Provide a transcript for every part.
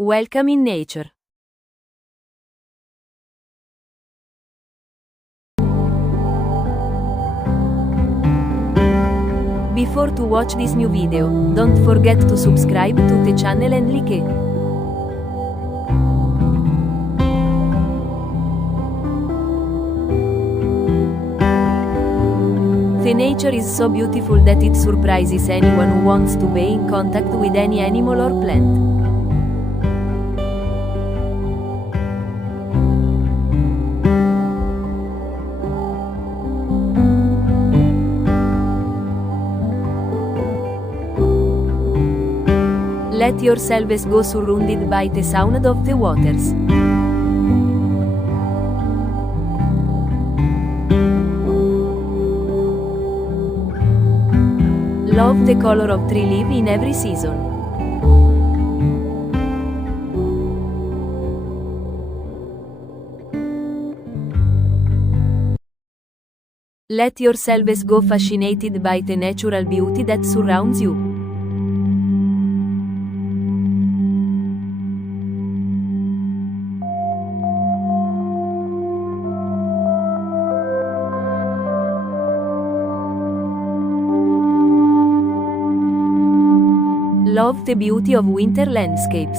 Welcome in nature. Before to watch this new video, don't forget to subscribe to the channel and like it. The nature is so beautiful that it surprises anyone who wants to be in contact with any animal or plant. Let yourselves go surrounded by the sound of the waters. Love the color of tree leaf in every season. Let yourselves go fascinated by the natural beauty that surrounds you. Love the beauty of winter landscapes.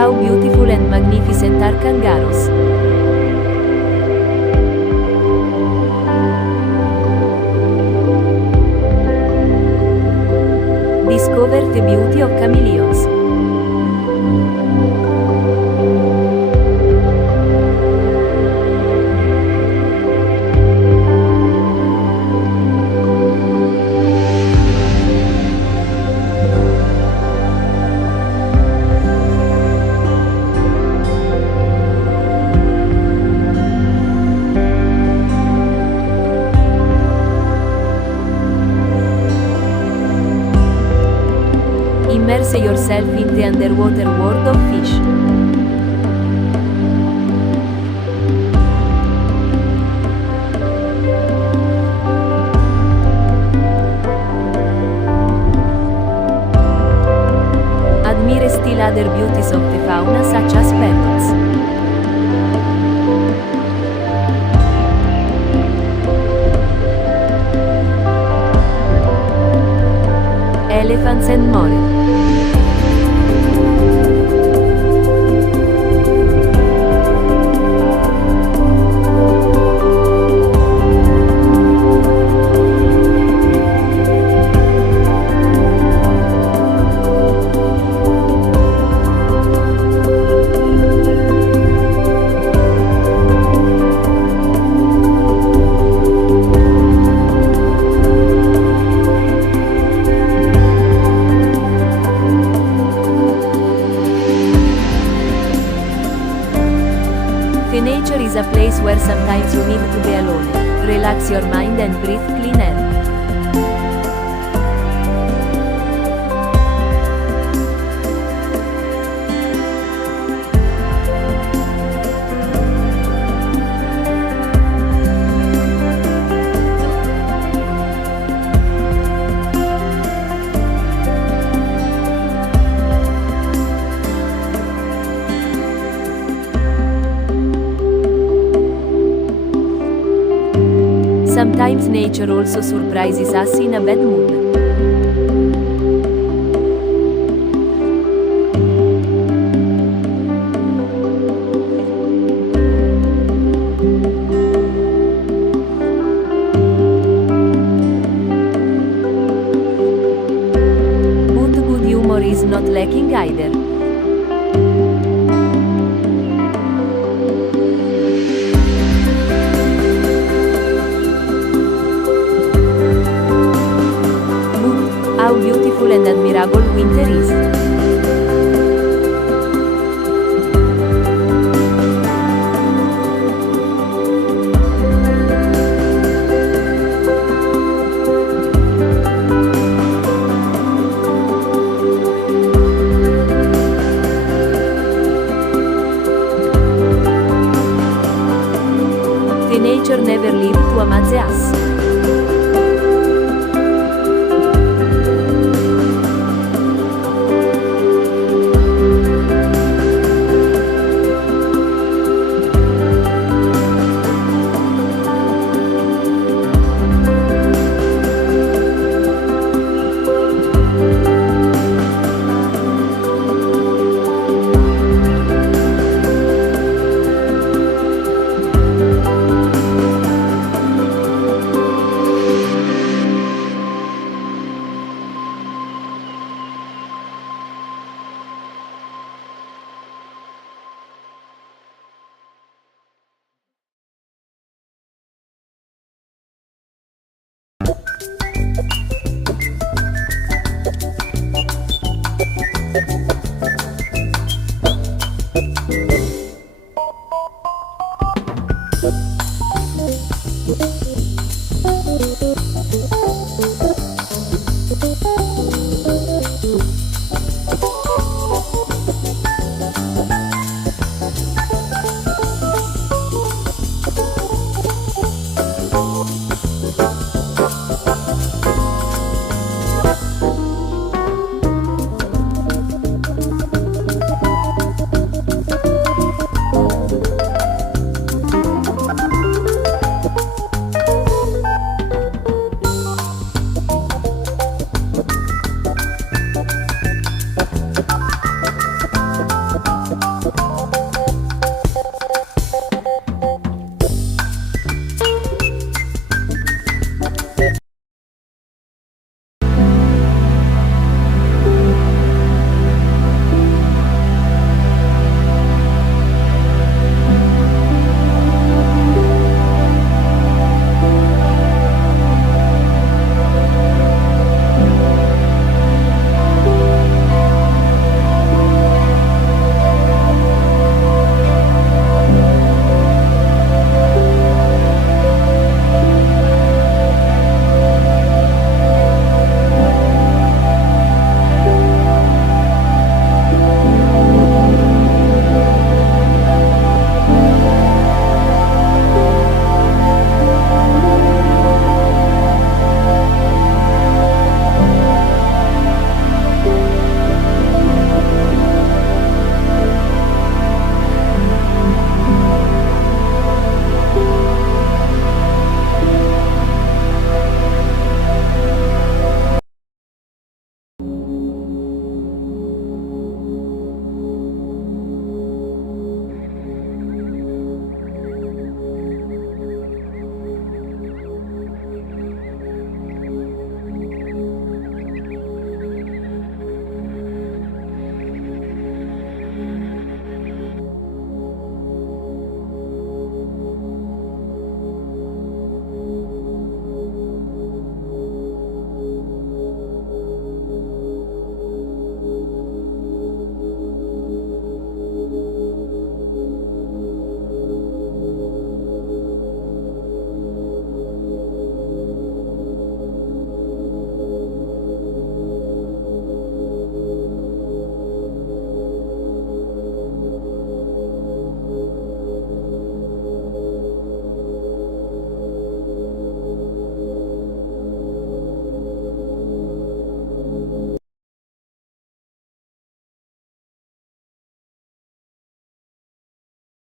How beautiful and magnificent are kangaroos. Discover the beauty of chameleons. Immerse yourself in the underwater world of fish. Admire still other beauties of the fauna such as parrots. Elephants and more. The nature is a place where sometimes you need to be alone. Relax your mind and breathe clean air. Sometimes nature also surprises us in a bad mood. But good humor is not lacking either. How beautiful and admirable winter is. The nature never lived to amaze us.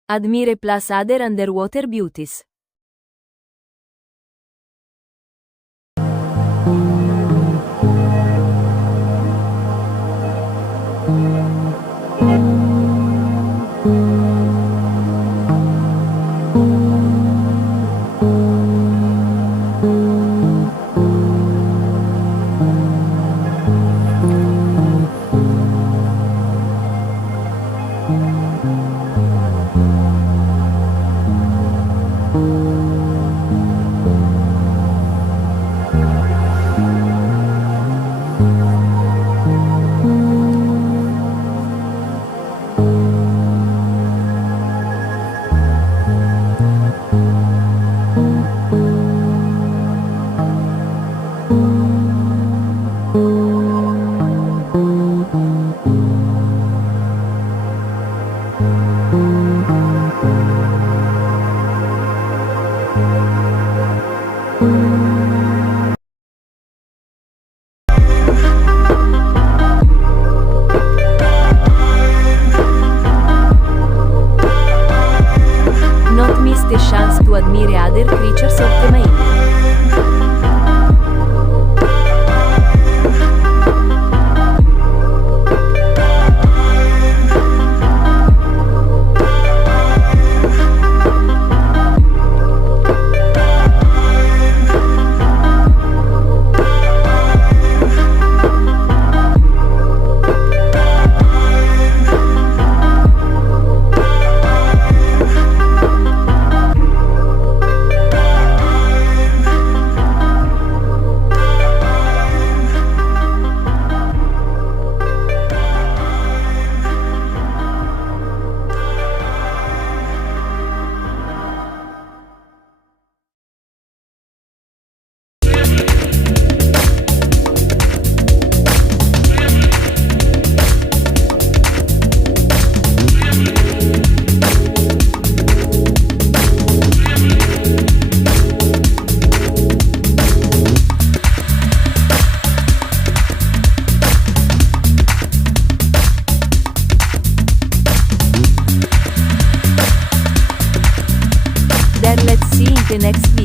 Admire plus other underwater beauties. Not miss the chance to admire other creatures of the mainland. Then let's see in the next video.